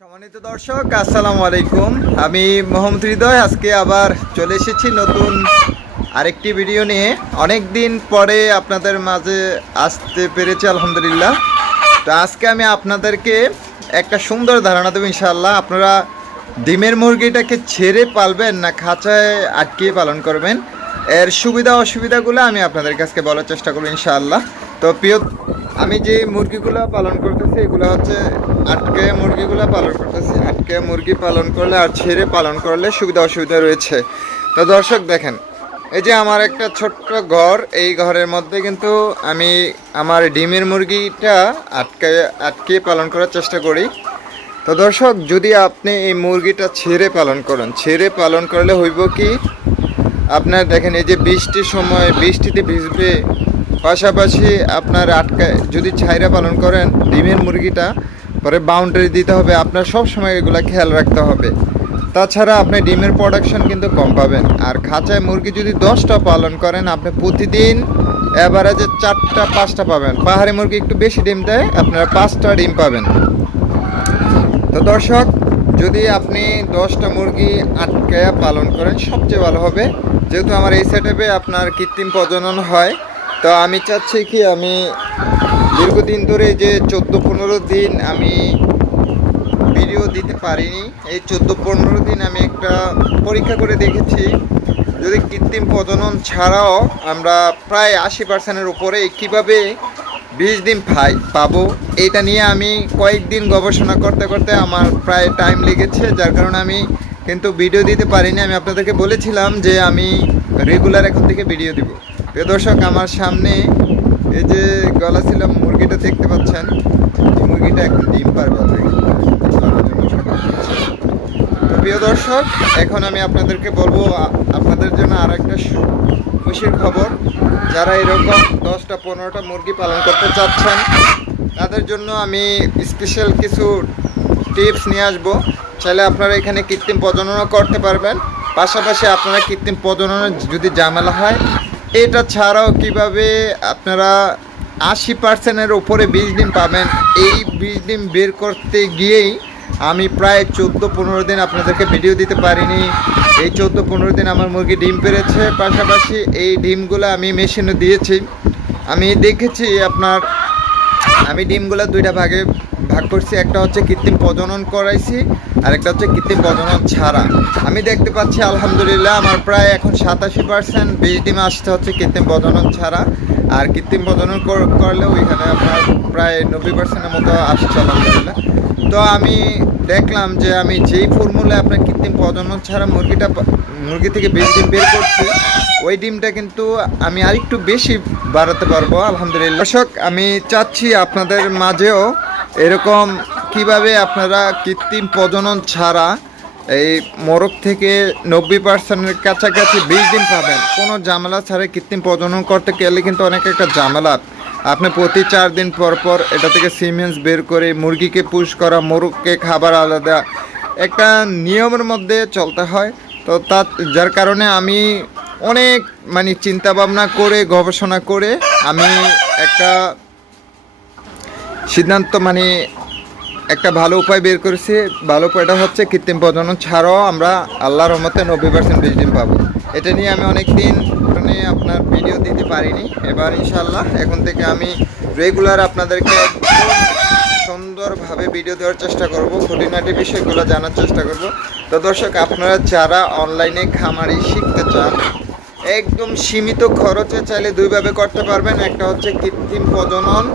সম্মানিত দর্শক, আসসালামু আলাইকুম। আমি মোহাম্মদ হৃদয় আজকে আবার চলে এসেছি নতুন আরেকটি ভিডিও নিয়ে। অনেক দিন পরে আপনাদের মাঝে আসতে পেরেছি আলহামদুলিল্লাহ। তো আজকে আমি আপনাদেরকে একটা সুন্দর ধারণা দেবো ইনশাআল্লাহ। আপনারা ডিমের মুরগিটাকে ছেড়ে পালবেন না খাঁচায় আটকিয়ে পালন করবেন, এর সুবিধা অসুবিধাগুলো আমি আপনাদের কাছে বলার চেষ্টা করবো ইনশাআল্লাহ। তো প্রিয়, আমি যে মুরগিগুলো পালন করতেছি এগুলো হচ্ছে আটকে মুরগিগুলো পালন করতেছি। আটকে মুরগি পালন করলে আর ছেড়ে পালন করলে সুবিধা অসুবিধা রয়েছে। তো দর্শক দেখেন, এই যে আমার একটা ছোট্ট ঘর, এই ঘরের মধ্যে কিন্তু আমি আমার ডিমের মুরগিটা আটকে পালন করার চেষ্টা করি। তো দর্শক, যদি আপনি এই মুরগিটা ছেড়ে পালন করেন, ছেড়ে পালন করলে হইব কি, আপনার দেখেন এই যে বৃষ্টির সময় বৃষ্টিতে ভিজবে, পাশাপাশি আপনার আটকায় যদি ছাইরা পালন করেন ডিমের মুরগিটা, পরে বাউন্ডারি দিতে হবে, আপনার সব সময় এগুলো খেয়াল রাখতে হবে। তাছাড়া আপনি ডিমের প্রোডাকশন কিন্তু কম পাবেন। আর খাঁচায় মুরগি যদি 10টা পালন করেন, আপনি প্রতিদিন অ্যাভারেজে 4টা 5টা পাবেন। পাহাড়ি মুরগি একটু বেশি ডিম দেয়, আপনারা 5টা ডিম পাবেন। তো দর্শক, যদি আপনি 10টা মুরগি আটকায়া পালন করেন সবচেয়ে ভালো হবে। যেহেতু আমার এই সেটআপে আপনার কৃত্রিম প্রজনন হয়, তো আমি চাচ্ছি কি, আমি দীর্ঘদিন ধরে যে 14-15 দিন আমি ভিডিও দিতে পারিনি, এই 14-15 দিন আমি একটা পরীক্ষা করে দেখেছি, যদি কৃত্রিম প্রজনন ছাড়াও আমরা প্রায় 80%-এর উপরে কীভাবে 20 দিন পাবো, এটা নিয়ে আমি কয়েকদিন গবেষণা করতে করতে আমার প্রায় টাইম লেগেছে, যার কারণে আমি কিন্তু ভিডিও দিতে পারিনি। আমি আপনাদেরকে বলেছিলাম যে আমি রেগুলার এখন থেকে ভিডিও দিব। প্রিয় দর্শক, আমার সামনে এই যে গলা ছিল মুরগিটা দেখতে পাচ্ছেন, মুরগিটা এখন ডিম পারবে। তো প্রিয় দর্শক, এখন আমি আপনাদেরকে বলবো আপনাদের জন্য আর একটা খুশির খবর। যারা এরকম 10টা-15টা মুরগি পালন করতে চাচ্ছেন, তাদের জন্য আমি স্পেশাল কিছু টিপস নিয়ে আসবো। চাইলে আপনারা এখানে কৃত্রিম প্রজননও করতে পারবেন, পাশাপাশি আপনারা কৃত্রিম প্রজননের যদি ঝামেলা হয়, এটা ছাড়াও কিভাবে আপনারা 80%-এর উপরে 20 ডিম পাবেন, এই 20 ডিম বের করতে গিয়েই আমি প্রায় 14-15 দিন আপনাদেরকে ভিডিও দিতে পারিনি। এই 14-15 দিন আমার মুরগি ডিম পেরেছে, পাশাপাশি এই ডিমগুলো আমি মেশিনে দিয়েছি। আমি দেখেছি আমি ডিমগুলো 2টা ভাগে ভাগ করছি, একটা হচ্ছে কৃত্রিম প্রজনন করাইছি, আর একটা হচ্ছে কৃত্রিম প্রজনন ছাড়া। আমি দেখতে পাচ্ছি আলহামদুলিল্লাহ আমার প্রায় এখন 87% 20 ডিম আসতে হচ্ছে কৃত্রিম প্রজনন ছাড়া, আর কৃত্রিম প্রজনন করলেও এখানে আপনার প্রায় 90%-এর মতো আসছে আলহামদুলিল্লাহ। তো আমি দেখলাম যে আমি যেই ফর্মুলায় আপনার কৃত্রিম প্রজনন ছাড়া মুরগি থেকে 20 ডিম বের করছি, ওই ডিমটা কিন্তু আমি আরেকটু বেশি বাড়াতে পারবো আলহামদুলিল্লাহ। দর্শক, আমি চাচ্ছি আপনাদের মাঝেও এরকম কিভাবে আপনারা কৃত্রিম প্রজনন ছাড়া এই মোরগ থেকে 90%-এর কাছাকাছি 20 ডিম পাবেন, কোনো ঝামেলা ছাড়াই। কৃত্রিম প্রজনন করতে গেলে কিন্তু অনেক একটা ঝামেলা, আপনি প্রতি 4 দিন পর পর এটা থেকে সিমেন্স বের করে মুরগিকে পুশ করা, মোরগকে খাবার আলাদা, একটা নিয়মের মধ্যে চলতে হয়। তো যার কারণে আমি অনেক চিন্তা ভাবনা করে গবেষণা করে আমি একটা সিদ্ধান্ত একটা ভালো উপায় বের করেছি। ভালো উপায়টা হচ্ছে কৃত্রিম প্রজনন ছাড়াও আমরা আল্লাহর রহমতে 90% 20 ডিম পাবো। এটা নিয়ে আমি অনেক দিন আপনার ভিডিও দিতে পারিনি। এবার ইনশাআল্লাহ এখন থেকে আমি রেগুলার আপনাদেরকে সুন্দরভাবে ভিডিও দেওয়ার চেষ্টা করব, খুঁটিনাটি বিষয়গুলো জানার চেষ্টা করব। তো দর্শক, আপনারা যারা অনলাইনে খামারি শিখতে চান, একদম সীমিত খরচে চাইলে 2ভাবে করতে পারবেন। একটা হচ্ছে কৃত্রিম প্রজনন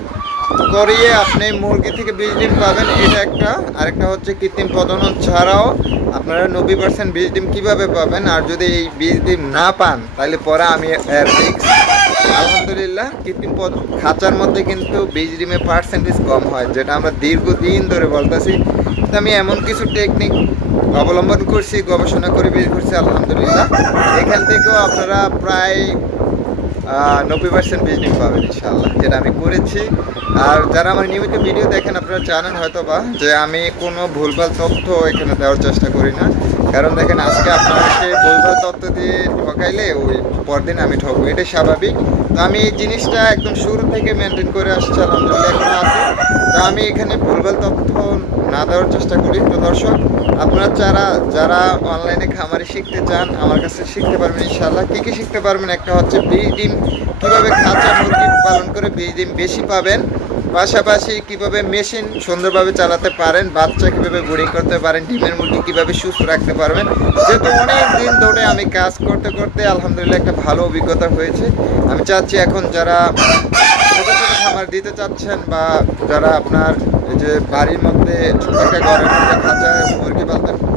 করিয়ে আপনি মুরগি থেকে 20 ডিম পাবেন, এটা একটা। আরেকটা হচ্ছে কৃত্রিম প্রজনন ছাড়াও আপনারা 90% 20 ডিম কীভাবে পাবেন। আর যদি এই 20 ডিম না পান, তাহলে পরে আমি আলহামদুলিল্লাহ কৃত্রিম খাঁচার মধ্যে কিন্তু 20 ডিমের পার্সেন্টেজ কম হয়, যেটা আমরা দীর্ঘদিন ধরে বলতেছি। তো আমি এমন কিছু টেকনিক অবলম্বন করছি, গবেষণা করে বের করছি আলহামদুলিল্লাহ। এখান থেকেও আপনারা প্রায় 90% 20 ডিম পাবেন ইনশাআল্লাহ, যেটা আমি করেছি। আর যারা আমার নিয়মিত ভিডিও দেখেন আপনারা জানেন হয়তো বা যে আমি কোনো ভুলভাল তথ্য এখানে দেওয়ার চেষ্টা করি না। কারণ দেখেন আজকে আপনাকে ভুলভাল তথ্য দিয়ে ঠকাইলে ওই পরদিন আমি ঠকবো, এটাই স্বাভাবিক। তো আমি এই জিনিসটা একদম শুরু থেকে মেনটেন করে আসছি, আলহামদুলিল্লাহ এখনো আছে। তো আমি এখানে ভুলভাল তথ্য না দেওয়ার চেষ্টা করি। তো দর্শক, আপনারা যারা অনলাইনে খামারে শিখতে চান আমার কাছে শিখতে পারবেন ইনশাআল্লাহ। কী কী শিখতে পারবেন, একটা হচ্ছে বীজ ডিম কীভাবে খাঁচা মুরগি পালন করে বীজ ডিম বেশি পাবেন, পাশাপাশি কীভাবে মেশিন সুন্দরভাবে চালাতে পারেন, বাচ্চা কীভাবে বোর্ডিং করতে পারেন, ডিমের মুরগি কীভাবে সুস্থ রাখতে পারবেন। যেহেতু অনেক দিন ধরে আমি কাজ করতে করতে আলহামদুলিল্লাহ একটা ভালো অভিজ্ঞতা হয়েছে। আমি চাচ্ছি এখন যারা ছোটো ছোটো খামার দিতে চাচ্ছেন বা যারা আপনার এই যে বাড়ির মধ্যে ছোটো একটা ঘরের মধ্যে খাঁচায় মুরগি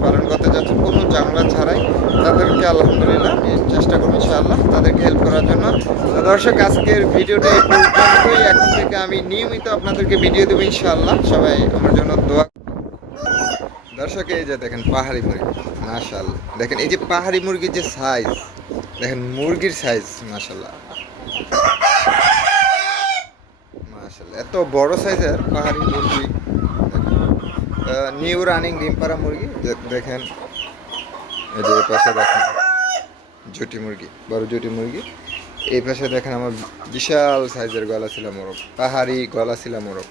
পালন করতে চাচ্ছেন কোনো ঝামেলা ছাড়াই, তাদেরকে আলহামদুলিল্লাহ আমি চেষ্টা করবো ইনশাআল্লাহ তাদেরকে হেল্প করার জন্য। তো দর্শক, আজকের ভিডিওটা এই পর্যন্তই। এখন থেকে আমি নিয়মিত আপনাদেরকে ভিডিও দেবো ইনশাআল্লাহ। সবাই আমার জন্য দোয়া। দর্শক, এই যে দেখেন পাহাড়ি মুরগি, মাশাআল্লাহ দেখেন এই যে পাহাড়ি মুরগির যে সাইজ, দেখেন মুরগির সাইজ মাশাআল্লাহ মাশাআল্লাহ, এত বড় সাইজের পাহাড়ি মুরগি। নিউ রানিং ডিম পাড়া মুরগি দেখেন। এই যে এই পাশে দেখেন জুটি মুরগি, বড় জুটি মুরগি। এই পাশে দেখেন আমার বিশাল সাইজের গলা ছিল মোরগ, পাহাড়ি গলা ছিল মোরগ।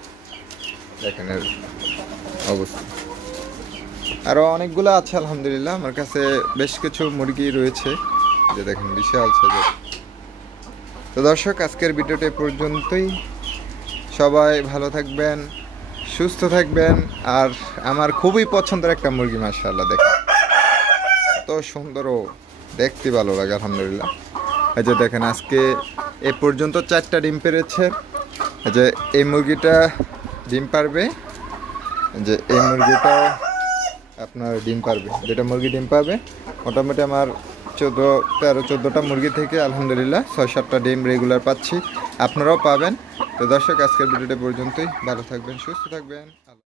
দেখেন এর অবস্থা। আরও অনেকগুলো আছে আলহামদুলিল্লাহ, আমার কাছে বেশ কিছু মুরগি রয়েছে যে দেখেন বিশাল সাইজের। তো দর্শক, আজকের ভিডিওটা এই পর্যন্তই। সবাই ভালো থাকবেন, সুস্থ থাকবেন। আর আমার খুবই পছন্দের একটা মুরগি মাশাআল্লাহ, দেখেন এত সুন্দর ও দেখতে ভালো লাগে আলহামদুলিল্লাহ। এই যে দেখেন আজকে এ পর্যন্ত 4টা ডিম পেড়েছে। এই যে এই মুরগিটা ডিম পারবে, যে এই মুরগিটা আপনার ডিম পারবে, যেটা মুরগি ডিম পাবে মোটামুটি আমার 14টা মুরগি থেকে আলহামদুলিল্লাহ 6-7টা ডিম রেগুলার পাচ্ছি, আপনারাও পাবেন। তো দর্শক, আজকের ভিডিওটা পর্যন্তই। ভালো থাকবেন, সুস্থ থাকবেন।